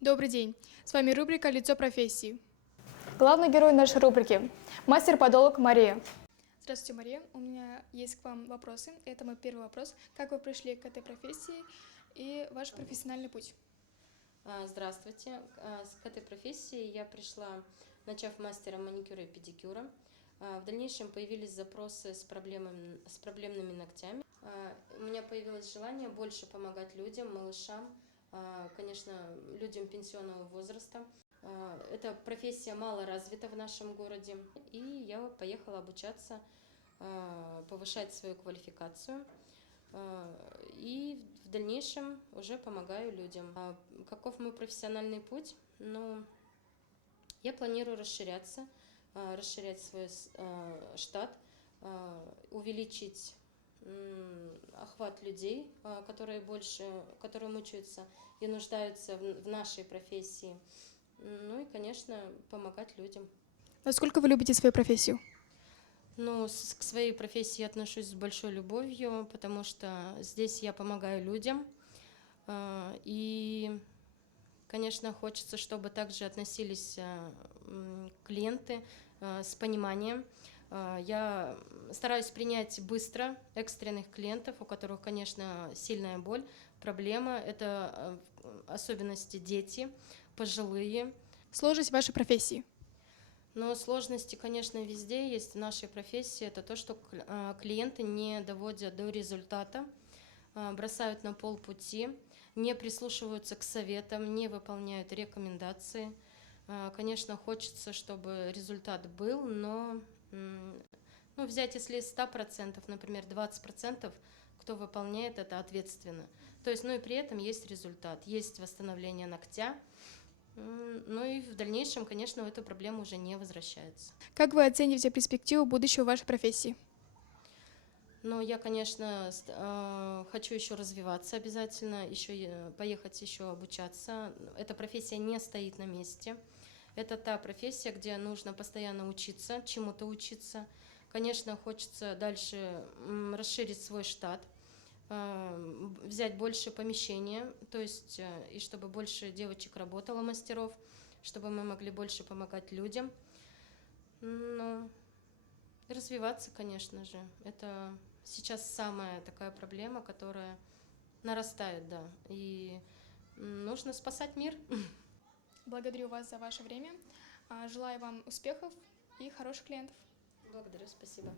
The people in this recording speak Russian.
Добрый день! С вами рубрика «Лицо профессии». Главный герой нашей рубрики – мастер-подолог Мария. Здравствуйте, Мария. У меня есть к вам вопросы. Это мой первый вопрос. Как вы пришли к этой профессии и ваш профессиональный путь? Здравствуйте. К этой профессии я пришла, начав мастером маникюра и педикюра. В дальнейшем появились запросы с проблемными ногтями. У меня появилось желание больше помогать людям, малышам, конечно, людям пенсионного возраста. Эта профессия мало развита в нашем городе, и я поехала обучаться, повышать свою квалификацию. И в дальнейшем уже помогаю людям. Каков мой профессиональный путь? Ну, я планирую расширяться, расширять свой штат, увеличить охват людей, которые мучаются и нуждаются в нашей профессии. Ну и, конечно, помогать людям. Насколько вы любите свою профессию? Ну, к своей профессии я отношусь с большой любовью, потому что здесь я помогаю людям. И, конечно, хочется, чтобы также относились клиенты с пониманием. Я стараюсь принять быстро экстренных клиентов, у которых, конечно, сильная боль, проблема. Это особенности дети, пожилые. Сложность вашей профессии? Но сложности, конечно, везде есть в нашей профессии. Это то, что клиенты не доводят до результата, бросают на полпути, не прислушиваются к советам, не выполняют рекомендации. Конечно, хочется, чтобы результат был, но взять, если из 100%, например, 20%, кто выполняет это ответственно. То есть, и при этом есть результат, есть восстановление ногтя. Ну и в дальнейшем, конечно, эта проблема уже не возвращается. Как вы оцениваете перспективу будущего вашей профессии? Но я, конечно, хочу еще развиваться обязательно, поехать еще обучаться. Эта профессия не стоит на месте. Это та профессия, где нужно постоянно учиться, чему-то учиться. Конечно, хочется дальше расширить свой штат, взять больше помещения, то есть и чтобы больше девочек работало, мастеров, чтобы мы могли больше помогать людям. Ну, развиваться, конечно же. Это сейчас самая такая проблема, которая нарастает, да. И нужно спасать мир. Благодарю вас за ваше время. Желаю вам успехов и хороших клиентов. Благодарю, спасибо.